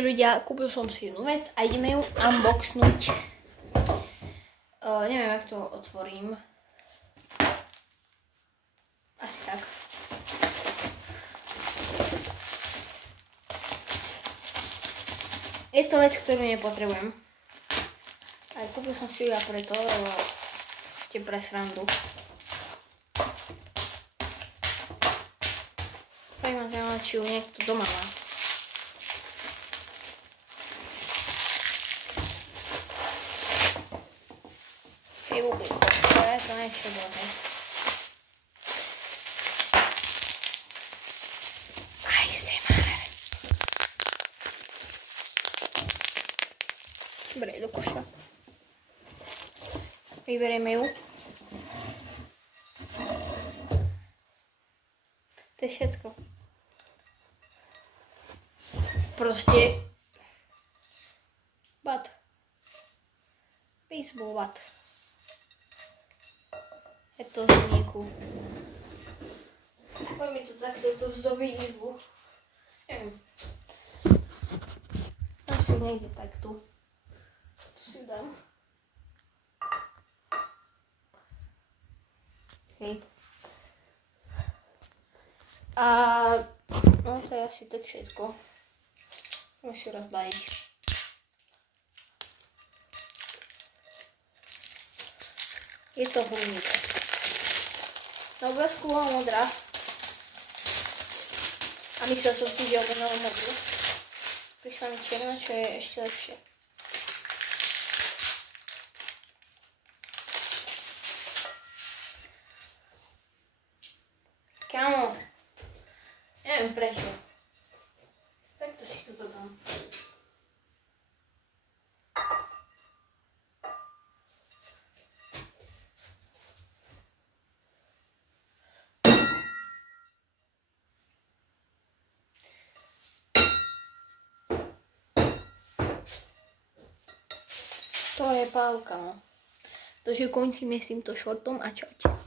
Ľudia, kúpil som si jednu vec a ideme ju unboxnúť. Neviem, jak to otvorím. Asi tak. Je to vec, ktorú nepotrebujem. Aj kúpil som si ju ja preto, lebo ste pre srandu. Prečo ma zaujímavé, či ju niekto doma má. Hej, bublinko, to nie je všetko, hej. Dobre, do koša. Vyberieme ju. To je všetko. Proste bat. Baseball bat. Je to z hliníku. Poďme to takto zdobiť izbu. Neviem. Asi nejde takto. Si dám. Hej. A no to je asi tak všetko. Musím rozbaliť. Je to hliník. Na obrázku bola modrá. A myslel som si, že objednala modrú. Prišla mi čierna, čo je ešte lepšie. Kámo, neviem prečo. Takto si to dodám. To je pálka, no. Takže končíme s týmto šortom a čaute.